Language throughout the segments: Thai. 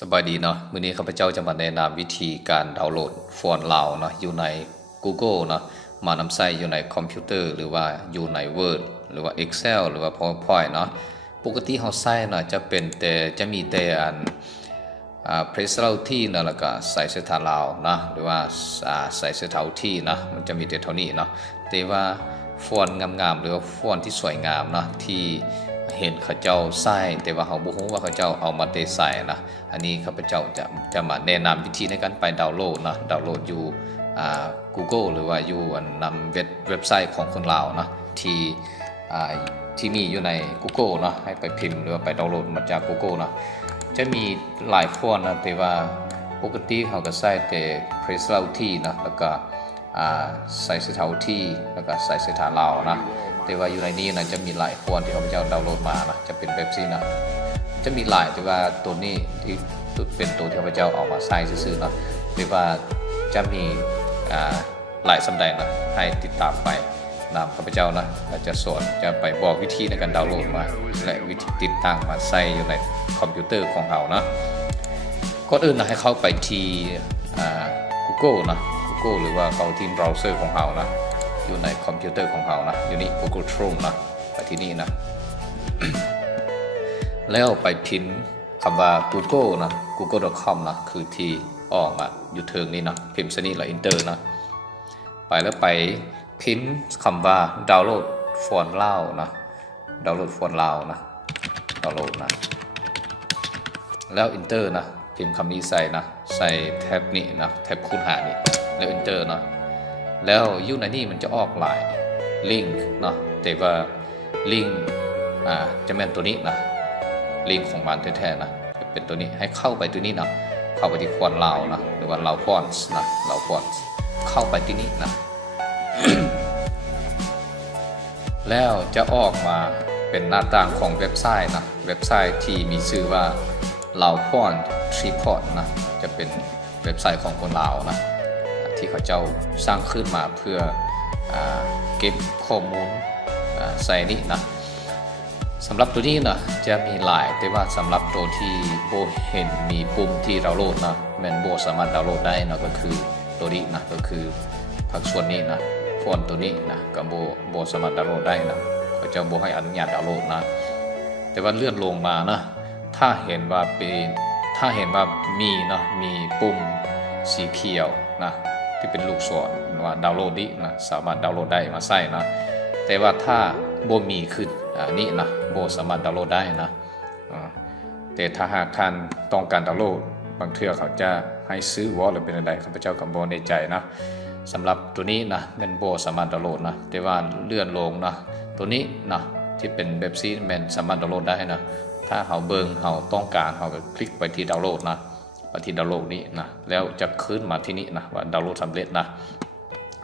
สบายดีเนาะมื้อนี้ข้าพเจ้าจะมาแนะนำวิธีการดาวน์โหลดฟอนต์ลาวเนาะอยู่ใน Google เนาะมานำใช้อยู่ในคอมพิวเตอร์หรือว่าอยู่ใน Word หรือว่า Excel หรือว่า PowerPoint เนาะปกติเฮาใช้เนาะจะมีแต่อันเพรสเราที่เนาะแล้วก็ใส่เสื้อทาลาวนะหรือว่าใส่เสื้อเทาที่นะมันจะมีแต่เท่านี้เนาะแต่ว่าฟอนต์งามๆหรือว่าฟอนต์ที่สวยงามเนาะที่เห็นเขาเจ้าใส่แต่ว่าเขาบ่ฮู้ว่าเขาเจ้าเอามาแต่ใส่นะอันนี้ข้าพเจ้าจะมาแนะนำวิธีในการไปดาวน์โหลดนะดาวน์โหลดอยู่Google หรือว่าอยู่นำเว็บไซต์ของคนลาวนะที่มีอยู่ใน Google เนาะให้ไปพิมพ์หรือว่าไปดาวน์โหลดมาจาก Google เนาะจะมีหลายฟอนต์นะแต่ว่าปกติเขาก็ใส่แต่ Press เราที่นะแล้วก็ใส่เสื้อเทาที่แล้วก็ใส่เสื้อทาลาวนะแต่ว่าอยู่ในนี้นะจะมีหลายฟอนต์ที่เขาจะดาวน์โหลดมานะจะเป็นเว็บซีนะจะมีหลายแต่ว่าตัวนี้ที่เป็นตัวที่เขาจะเอามาใส่ซื่อๆนะหรือว่าจะมีหลายสำแดงนะให้ติดตามไปนำข้าพเจ้านะจะสอนจะไปบอกวิธีในการดาวน์โหลดมาและวิธีติดตั้งมาใส่อยู่ในคอมพิวเตอร์ของเรานะก่อนอื่นนะให้เข้าไปที่Google นะ Google หรือว่าเข้าที่เบราว์เซอร์ของเรานะอยู่ในคอมพิวเตอร์ของเรานะอยู่นี่ Google Chrome นะไปที่นี่นะ แล้วไปพิมพ์คำว่า Google นะ google.com นะคือที่ออกมาอยู่เทิงนี้นะพิมพ์สนิทแล้ว Enter นะไปแล้วไปพิมพ์คำว่าดาวน์โหลดฟอนต์ลาวนะดาวน์โหลดฟอนต์ลาวนะดาวน์โหลดนะแล้ว Enter นะพิมพ์คำนี้ใส่นะใส่แท็บนี้นะแท็บคูณหานี่แล้ว Enter นะแล้วอยู่ในนี่มันจะออกหลายลิงก์เนาะแต่ว่าลิงก์จะเป็นตัวนี้นะลิงก์ของมันแท้ๆนะจะเป็นตัวนี้ให้เข้าไปตัวนี้นะเข้าไปที่ฟอนต์ลาวนะหรือว่าลาวฟอนต์นะลาวฟอนต์เข้าไปที่นี้นะ แล้วจะออกมาเป็นหน้าต่างของเว็บไซต์นะเว็บไซต์ที่มีชื่อว่าลาวฟอนต์ทรีพอร์ตนะจะเป็นเว็บไซต์ของคนลาวนะที่เขาเจ้าสร้างขึ้นมาเพื่อเก็บข้อมูลใส่นี่นะสำหรับตัวนี้นะจะมีหลายแต่ว่าสำหรับตัวที่โบเห็นมีปุ่มที่ดาวน์โหลดนะแมนโบสามารถดาวน์โหลดได้นะก็คือตัวนี้นะก็คือผักส่วนนี้นะฟอนต์ตัวนี้นะกับโบสามารถดาวน์โหลดได้นะเขาจะโบให้อนุญาตดาวน์โหลดนะแต่ว่าเลื่อนลงมานะถ้าเห็นว่ามีนะมีปุ่มสีเขียวนะที่เป็นลูกศรว่าดาวน์โหลดนี้นะสามารถดาวน์โหลดได้มาใส่นะแต่ว่าถ้าโบมีขึ้นนี่นะโบสามารถดาวน์โหลดได้นะแต่ถ้าหากท่านต้องการดาวน์โหลดบางเทื่อเขาจะให้ซื้อวอลหรือเป็นอะไรข้าพเจ้ากับโบในใจนะสำหรับตัวนี้นะเป็นโบสามารถดาวน์โหลดนะแต่ว่าเลื่อนลงนะตัวนี้นะที่เป็นเว็บซีแมนสามารถดาวน์โหลดได้นะถ้าเขาเบิงเขาต้องการเขาก็คลิกไปที่ดาวน์โหลดนะไปที่ดาวน์โหลดนี้นะแล้วจะขึ้นมาที่นี่นะว่าดาวน์โหลดสำเร็จนะ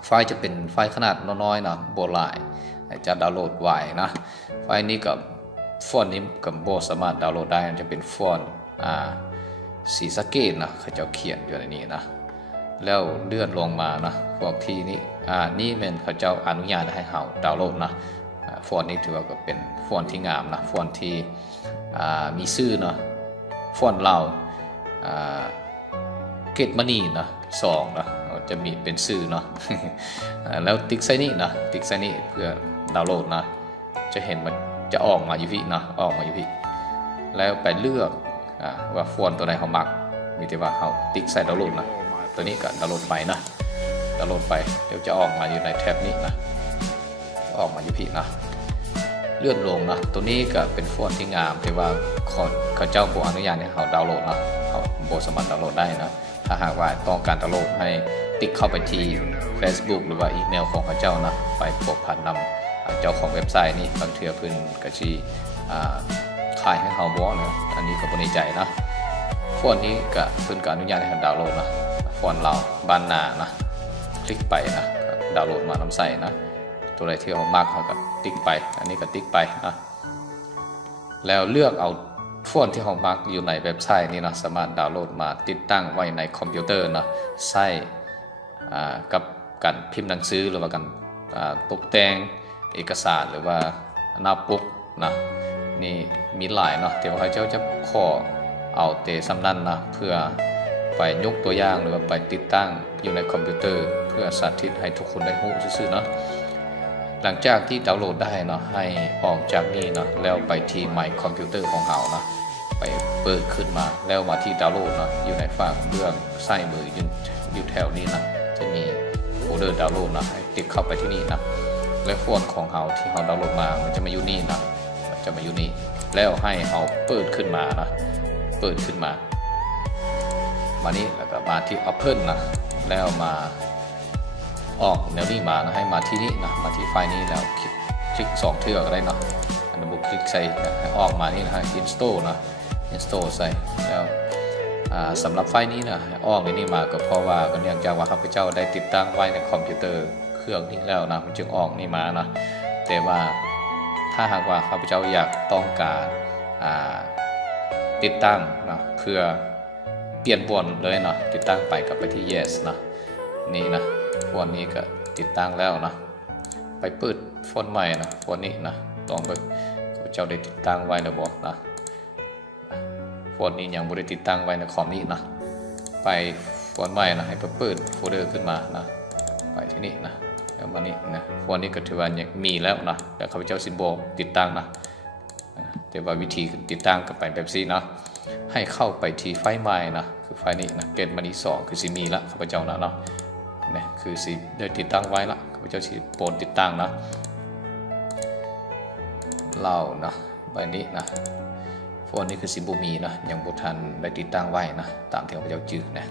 ไฟล์จะเป็นไฟล์ขนาดน้อยๆนะโบหลายจะดาวน์โหลดไหวนะไฟล์นี้กับฟอนต์นี้กับโบสามารถดาวน์โหลดได้จะเป็นฟอนต์สีสะเกตนะเขาจะเขียนอยู่ในนี้นะแล้วเลื่อนลงมานะพวกที่นี่นี่เป็นเขาเจ้าอนุญาตให้เราดาวน์โหลดนะฟอนต์นี้ถือว่าเป็นฟอนต์ที่งามนะฟอนต์ที่มีชื่อเนาะฟอนต์เราเกตมานี่นะ2นะจะมีเป็นชื่อเนาะ แล้วติ๊กไซนี่นะติ๊กไซนี่เพื่อดาวน์โหลดนะจะเห็นมันจะออกมาอยู่พี่นะออกมาอยู่พี่แล้วไปเลือกว่าฟอนต์ตัวไหนเขามักมีแต่ว่าเขาติ๊กใส่ดาวน์โหลดนะตัวนี้ก็ดาวน์โหลดไปนะดาวน์โหลดไปเดี๋ยวจะออกมาอยู่ในแท็บนี้นะออกมาอยู่พี่นะเลื่อนลงนะตัวนี้ก็เป็นฟอนต์ที่งามแต่ว่าเขาเจ้าโบอนุญาตให้เขาดาวน์โหลดนะเขาโบสามารถดาวน์โหลดได้นะถ้าหากว่าต้องการดาวน์โหลดให้ติ๊กเข้าไปที่ Facebook หรือว่าอีเมลของเขาเจ้านะไปพบผ่านนำเจ้าของเว็บไซต์นี่บางเทื่อเพิ่นก็สิขายให้เขาบ่นะอันนี้ก็บ่ในใจนะฟอนต์นี้ก็เพิ่นก็อนุญาตให้ดาวน์โหลดนะฟอนต์เราบ้านนานะคลิกไปนะดาวน์โหลดมานำใส่นะตัวใดที่เขามักเขาก็ติ๊กไปอันนี้ก็ติ๊กไปนะแล้วเลือกเอาฟอนต์ที่เขามักอยู่ในเว็บไซต์นี้นะสามารถดาวน์โหลดมาติดตั้งไว้ในคอมพิวเตอร์นะใช้กับการพิมพ์หนังสือหรือว่าการตกแต่งเอกสารหรือว่าหน้าปกนะนี่มีหลายเนาะแต่ว่าเขาเจ้าจะขอ เอาเตสำนันนะเพื่อไปยกตัวอย่างหรือว่าไปติดตั้งอยู่ในคอมพิวเตอร์เพื่อสาธิตให้ทุกคนได้รู้ซื่อๆเนาะหลังจากที่ดาวน์โหลดได้เนาะให้ออกจากนี่เนาะแล้วไปที่ไมค์คอมพิวเตอร์ของเราเนาะไปเปิดขึ้นมาแล้วมาที่ดาวน์โหลดเนาะอยู่ในฝั่งเบื้องซ้ายมืออยู่แถวนี้นะจะมีโฟลเดอร์ดาวน์โหลดนะให้ติ๊กเข้าไปที่นี่นะและโฟนของเราที่เราดาวน์โหลดมามันจะมาอยู่นี่นะจะมาอยู่นี่แล้วให้เราเปิดขึ้นมานะเปิดขึ้นมานี้แล้วก็มาที่ Open นะแล้วมาออกแนวนี้มานะให้มาที่นี่นะมาที่ไฟล์นี้แล้วคลิก2 เทื่อก็ได้เนาะอันนี้บุกคลิกใส่ให้ออกมานี่นะ Install นะ Install ใส่แล้วสำหรับไฟล์นี้นะออกในนี้มาก็เพราะว่าก็เนื่องจากว่าข้าพเจ้าได้ติดตั้งไว้ในคอมพิวเตอร์เครื่องนี้แล้วนะมันจึงออกนี่มานะแต่ว่าถ้าหากว่าข้าพเจ้าอยากต้องการติดตั้งนะเพื่อเปลี่ยนบนเลยนะติดตั้งไปกับไปที่ yes นะนี่นะวันนี้ก็ติดตั้งแล้วนะไปเปิดโฟนใหม่นะโฟนนี้นะต้องไปข้าพเจ้าได้ติดตั้งไว้นะบอกนะโฟนนี้ยังไม่ได้ติดตั้งไว้ในคอมนี้นะไปโฟนใหม่นะให้ไปเปิดโฟลเดอร์ขึ้นมานะไปที่นี่นะแล้วมานี่นะโฟนนี้ก็ถือว่ายังมีแล้วนะแต่ข้าพเจ้าสิมโบติดตั้งนะแต่ว่าวิธีติดตั้งกับไปแบบนี้นะให้เข้าไปที่ไฟล์ใหม่นะคือไฟล์นี้นะเกตมาที่2คือสิมีละข้าพเจ้านะเนาะนี่คือสิได้ติดตั้งไว้ละข้าพเจ้าสิโปรดติดตั้งนะเรานะใบนี้นะโฟนนี้คือสิบุมีนะยังบุทันได้ติดตั้งไว้นะตามที่ข้าพเจ้าจืดนะ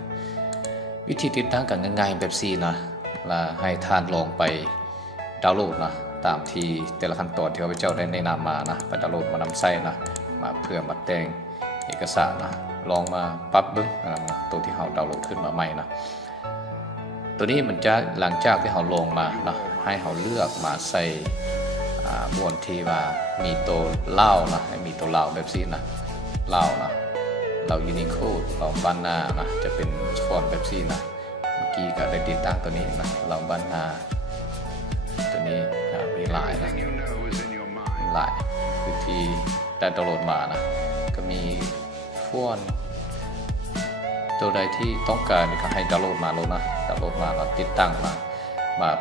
วิธีติดตั้งกันง่ายๆแบบซีนะและให้ท่านลองไปดาวน์โหลดนะตามที่แต่ละขั้นตอนที่ข้าพเจ้าได้แนะนำมานะไปดาวน์โหลดมานำใส่นะมาเพื่อมาแต่งเอกสารนะลองมาปรับบึ้งตัวที่เราดาวน์โหลดขึ้นมาใหม่นะตัวนี้มันจะหลังจากที่เราลงมานะให้เราเลือกมาใส่หมวดที่ว่ามีตัวเล่านะให้มีตัวเล่าแบบนี้นะเล่านะเรายูนิโคดเราบ้านนานะจะเป็นฟอนต์แบบนี้นะเมื่อกี้ก็ได้ติดตั้งตัวนี้นะเราบ้านนาตัวนี้มีหลายนะหลายคือที่ได้ดาวน์โหลดมานะก็มีฟอนต์ตัวใดที่ต้องการก็ให้ดาวน์โหลดมาแล้วนะดาวน์โหลดมาแล้วติดตั้งมา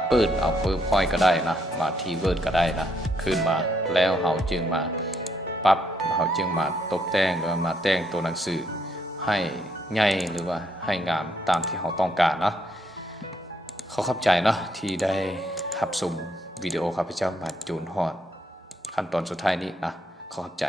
เปิดเอาเพิ่มพอยก็ได้นะมาทีเวิร์ดก็ได้นะขึ้นมาแล้วเราจึงมาปั๊บเราจึงมาตกแต่งหรือมาแต่งตัวหนังสือให้ใหญ่หรือว่าให้งามตามที่เราต้องการนะเขาเข้าใจเนาะที่ได้รับชมวิดีโอข้าพเจ้ามาจูนฮอดขั้นตอนสุดท้ายนี้นะเขาเข้าใจ